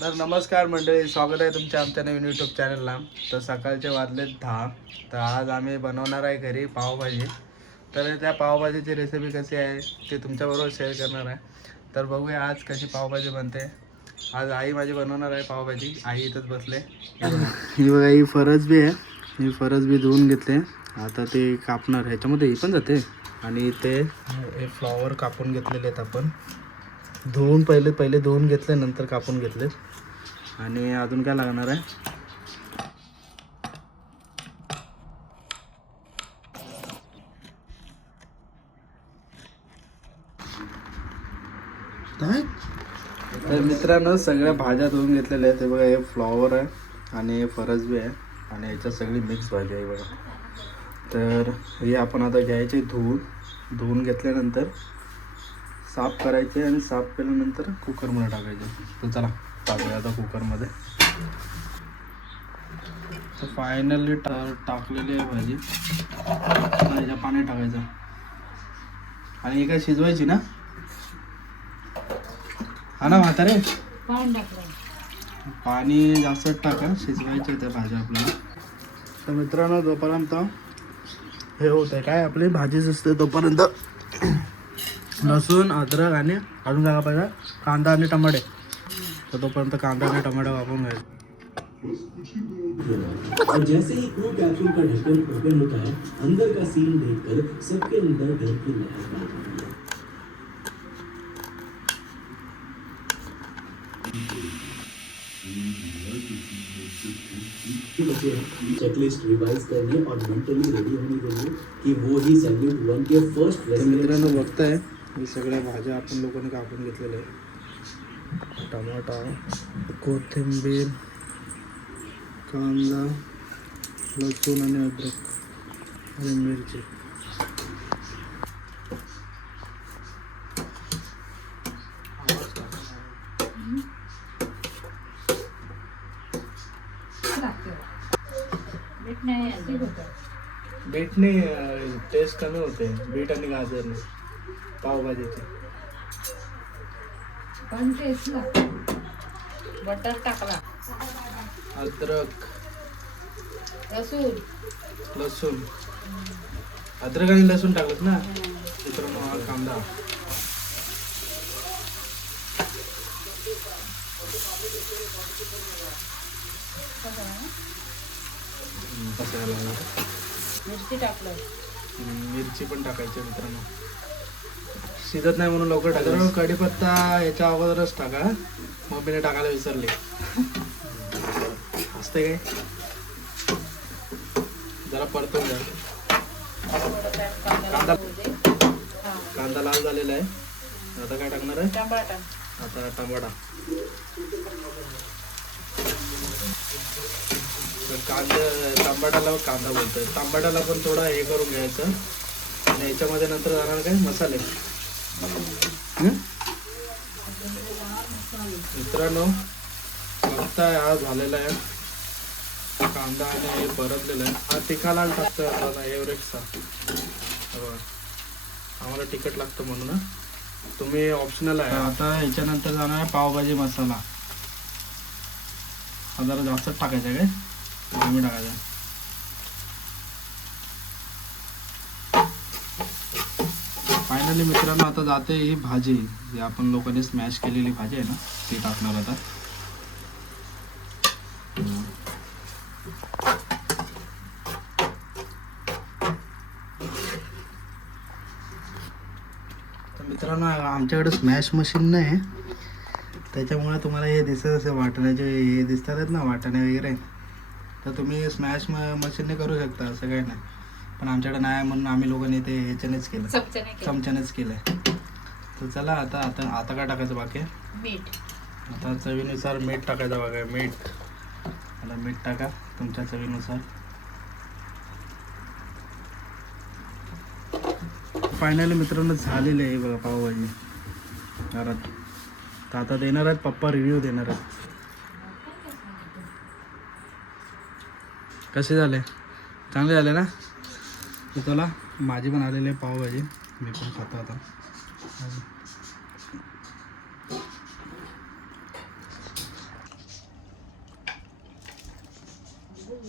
तर नमस्कार मंडळी, स्वागत आहे तुमच्या आमच्या नवीन यूट्यूब चॅनलला. तर सकाळचे वाजले 10. तर आज आम्ही बनवणार आहे घरी पावभाजी. तर त्या पावभाजीची रेसिपी कशी आहे ते तुमच्याबरोबर शेअर करणार आहे. तर बघूया आज कशी पावभाजी बनते. आज आई माझी बनवणार आहे पावभाजी. आई इथंच बसले. ही बघा, ही फरस बी आहे. ही फरस बी धुवून घेतले. आता ते कापणार, ह्याच्यामध्ये ही पण जाते. आणि ते हे फ्लॉवर कापून घेतलेले आहेत आपण. धुवून पहिले धुवून घेतले, नंतर कापून घेतले. आणि अजून काय लागणार आहे, तर मित्रांनो सगळ्या भाज्या धुवून घेतलेल्या आहेत. हे बघा, हे फ्लॉवर आहे आणि हे फरस बी आहे आणि ह्याच्यात सगळी मिक्स भाजी आहे बघा. तर हे आपण आता घ्यायचे धुवून घेतल्यानंतर साफ करायचे आणि साफ केल्यानंतर कुकरमध्ये टाकायचे. तर चला टाकूया आता कुकरमध्ये. तर फायनली टाकलेली आहे भाजी. ह्याच्या पाणी टाकायचं आणि हे काय शिजवायची ना, हा ना म्हातारे? पाणी जास्त टाका, शिजवायचे त्या भाज्या आपल्याला. तर मित्रांनो जोपर्यंत हे होत आहे काय आपली भाजीच असते तोपर्यंत लसूण, अद्रक आणि अजून काय पाहिजे, कांदा आणि टमाटे. तर तोपर्यंत कांदा आणि टमाटे वापरून घ्यायचे. और जैसे ही क्रू कैप्सूल का ढक्कन ओपन होता है, अंदर का सीन देखकर सबके अंदर डर की लहर दौड़ती है। बच्चे चेकलिस्ट रिवाइज करने और मेंटली रेडी होने के लिए कि वो ही सैल्यूट 1 के फर्स्ट मित्रांनो बघताय ही सगळ्या भाज्या आपण लोकांनी कापून घेतलेल्या आहे. टमाटा, कोथिंबीर, कांदा, लसूण आणि अद्रक आणि मिरची. बीटने टेस्ट कमी होते, बीट आणि गाजरने पावभाजीचे. पण टेस्ट लागते. बटर टाकला, अद्रक, लसूण, अद्रक आणि लसूण टाकत ना. मित्रांनो हा कांदा, मिरची टाकलं, मिरची पण टाकायची मित्रांनो. शिजत नाही म्हणून लवकर टाका. कढीपत्ता याच्या अगोदरच टाका, मम्मीने टाकायला विसरले. असते काय, जरा परतून द्या. कांदा लाल झालेला आहे. आता काय टाकणार आहे, टमाटा. आता टमाटा. टमाटाला कांदा बोलतोय, टमाटाला पण थोडा हे करून घ्यायचं. आणि याच्यामध्ये नंतर जाणार काय मसाले. मित्रांनो बघताय हा झालेला आहे कांदा आणि हे परतलेलं आहे. हा तिखा लाल टाकतोय आता एव्हरेस्टचा. आम्हाला तिखट लागतं म्हणून तुम्ही ऑप्शनल आहे. आता ह्याच्यानंतर जाणार आहे पावभाजी मसाला. हा जरा जास्तच टाकायचा काय, कमी टाकायचा. फायनली मित्रांनो आता जाते ही भाजी, जी आपण लोकांनी स्मॅश केलेली भाजी आहे ना, ती टाकणार आता. तर मित्रांनो आमच्याकडे स्मॅश मशीन नाही, त्याच्यामुळे तुम्हाला हे दिसत असे वाटण्याचे हे दिसतात आहेत ना, वाटणे वगैरे. तर तुम्ही स्मॅश मशीनने करू शकता, असं काही नाही. पण आमच्याकडे नाही म्हणून आम्ही लोकांनी ते ह्याच्यानेच केलं, चमच्यानेच केलं. तर चला आता काय टाकायचं बाकी, मीठ. आता चवीनुसार मीठ टाकायचं बघा. आता मीठ टाका तुमच्या चवीनुसार. फायनली मित्रांनो झालेलं आहे बघा पावभाजी घरात. तर आता देणार आहेत पप्पा, रिव्ह्यू देणार आहेत. कसे झाले, चांगले झाले ना. तर चला माझी पण आलेली आहे पावभाजी, मी पण खातो आता. एक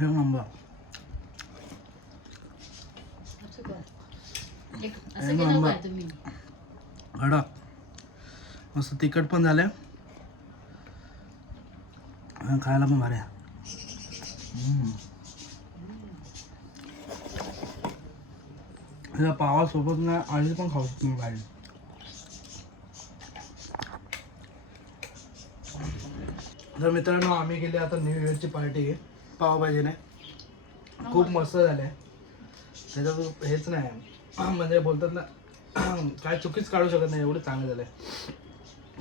नंबर. असं कर. असं एक केलं नंबर. काय तुम्ही? कडक मस्त तिखट पण झालं आणि खायला पण भारी आहे. ह्या पावासोबत ना आळी पण खाऊ शकतो मी भारी. तर मित्रांनो आम्ही गेले आता न्यू इयरची पार्टी पावभाजीने. खूप मस्त झाले. त्याच्यात हेच नाही म्हणजे बोलतात ना काय चुकीच काढू शकत नाही, एवढे चांगले झाले,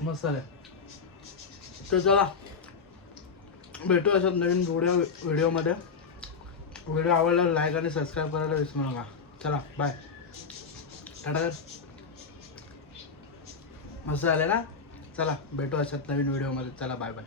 मस्त झाले. तर चला भेटू असं नवीन व्हिडिओमध्ये. व्हिडिओ आवडला लाईक आणि सबस्क्राईब करायला विसरू नका. चला बाय, टाटा. मस्त झाले ना. चला भेटू अशात नवीन व्हिडिओमध्ये. चला बाय बाय.